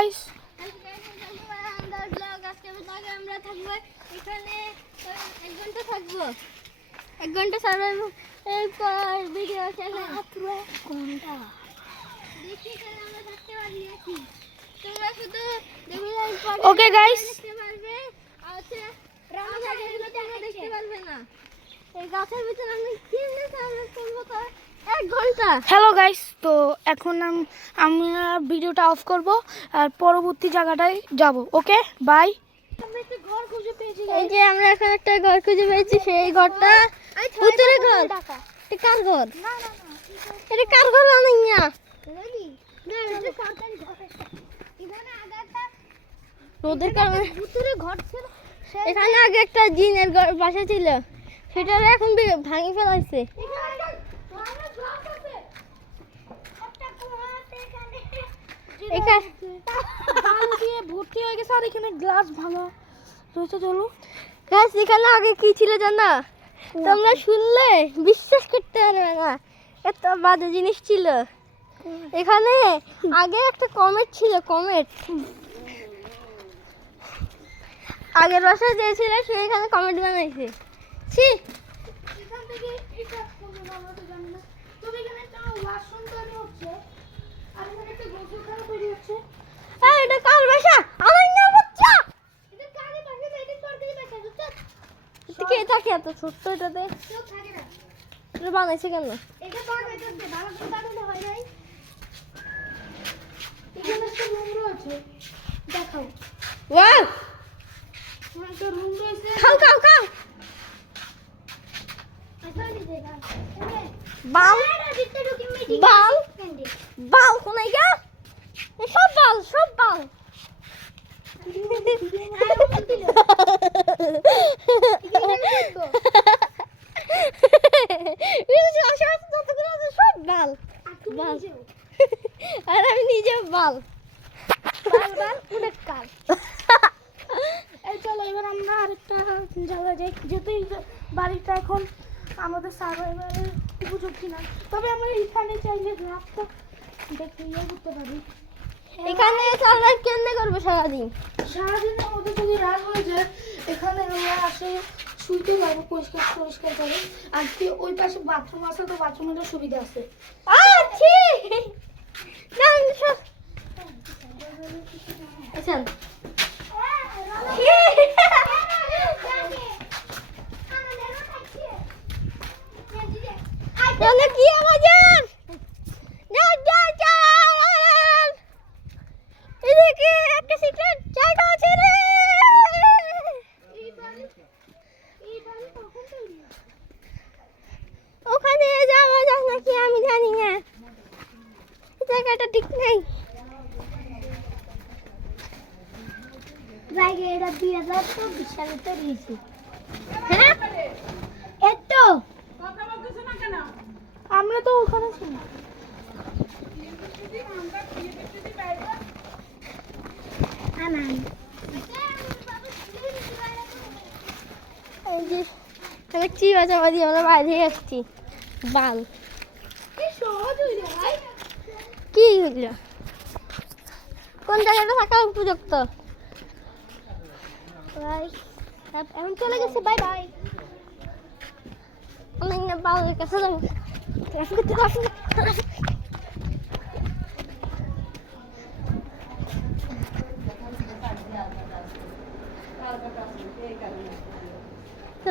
Guys, আমরা থাকবো এখানে 1 ঘন্টা থাকবো। 1 ঘন্টা সার্ভাইভ এরপর ভিডিও শেষ পুরো ঘন্টা দেখি তাহলে আমরা থাকতে পারি নাকি। তোমরা শুধু দেখবে ওকে গাইস, দেখতে পারবে আচ্ছা রামা যেগুলো তোমরা দেখতে পারবে না। এই গাছের ভিতরে আমি কিভাবে সার্ভাইভ করবো তো 1 ঘন্টা। হ্যালো গাইস, তো এখন আমরা ভিডিওটা অফ করব আর পরবর্তী জায়গাটায় যাব। Okay bye. আমরা একটা ঘর খুঁজে পেয়েছি। এই যে আমরা এখন একটা ঘর খুঁজে পেয়েছি, সেই ঘরটা উত্তরে ঘর। এটা কার ঘর? না না না, এটা কার ঘর জানি না। এটা সরকারি ঘর। এখানে আগে একটা রোদের কারণে ভূতের ঘর ছিল। এখানে আগে একটা জিনের বাসা ছিল, সেটা এখন ভাঙি ফেলাইছে। ভর্তি হয়ে গেছে আর এখানে গ্লাস ভাঙা রয়েছে। চলো গাছ, এখানে আগে কি ছিল জানা? তোমরা শুনলে বিশ্বাস করতে পারবে না, এত বাজে জিনিস ছিল। এখানে আগে একটা কমেট ছিল, কমেট। আগের বছর যে ছিল সে এখানে কমেট বানাইছে। ছি, এখান থেকে এটা কোন আমরা তো জানি না। তবে এখানে একটা ওয়াশরুম তৈরি হচ্ছে আর এখানে একটা গোসলখানা তৈরি হচ্ছে। এটা কার বাসা? আমার না বাচ্চা। এটা কারে বাসা? এটা সরকারি বাসা, বুঝছো? এটা কে থাকে এত ছোট্ট এটাতে? কেউ থাকে না। এটা বানাইছে কেন? এটা বানাইতে হচ্ছে, ভালো করে বানানো হয় নাই। এখানে একটা রুম রয়েছে, দেখাও। ওয়াও, একটা রুম রয়েছে। খাও খাও খাও। এখানে দেখা বাল বাল বাল কোনাই গা? সব বাল, সব বাল। সব বাল বাল, আর আমি নিজেও বাল বাল বাল অনেক কাল। এই চলো এবার আমরা আরেকটা জায়গায় যাই, যেহেতু এই বাড়িটা এখন আমাদের সার্ভাইভারের উপযোগী না। তবে আমরা এখানে চাইলে রাতটা দেখে ইয়ে করতে পারি। এখানে সার্ভাইভ কেমনে করবো সারাদিন? সারাদিনের মধ্যে যদি রাত হয়ে যায়, এখানে আমরা আসে শুইতে পারবো পরিষ্কার পরিষ্কার করে। আর কি ওই পাশে বাথরুম আছে, তো বাথরুমেরও সুবিধা আছে। আছি আচ্ছা, কি আমাদের এদিকে একটা সিক্রেট জায়গা আছে রে। ওখানে যাওয়া যাক নাকি আমি জানি না, জায়গাটা ঠিক নেই। জায়গাটা 2024 সালে তৈরি হয়েছে। হ্যাঁ, এতো আমরা তো ওখানে ছিলাম। এই যে আমি চিবাচাবাদি আমরা বাইরে আসছি। বাল কি এগুলো? কোন জায়গাটা থাকা উপযুক্ত? এখন চলে গেছে, বাই বাই। আমি না বালের কাছে যাবো।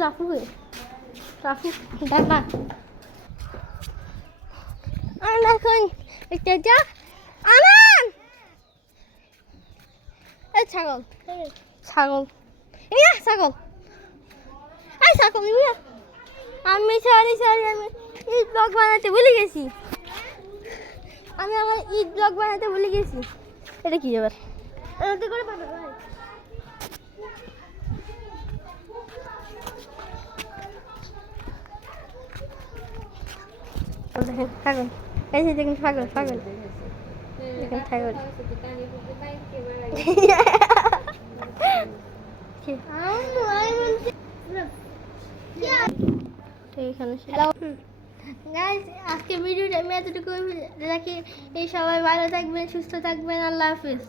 রাফু রাফু ডাকা এখন একটা যা আনান। এই ছাগল, ছাগল ইয়া, ছাগল এই ছাগল ইয়া। আমি সরি সরি, আমি ঈদ ব্লগ বানাতে ভুলে গেছি। আমি আমার ঈদ ব্লগ বানাতে ভুলে গেছি। এটা কি এবার? এতে করে বানাবো ভাই। দেখেন ছাগল, এই যে দেখেন ছাগল, ছাগল দেখেন ছাগল। হ্যালো গাইস, আজকে ভিডিওটা আমি এতটুকু রাখি। এই সবাই ভালো থাকবেন, সুস্থ থাকবেন। আল্লাহ হাফিজ।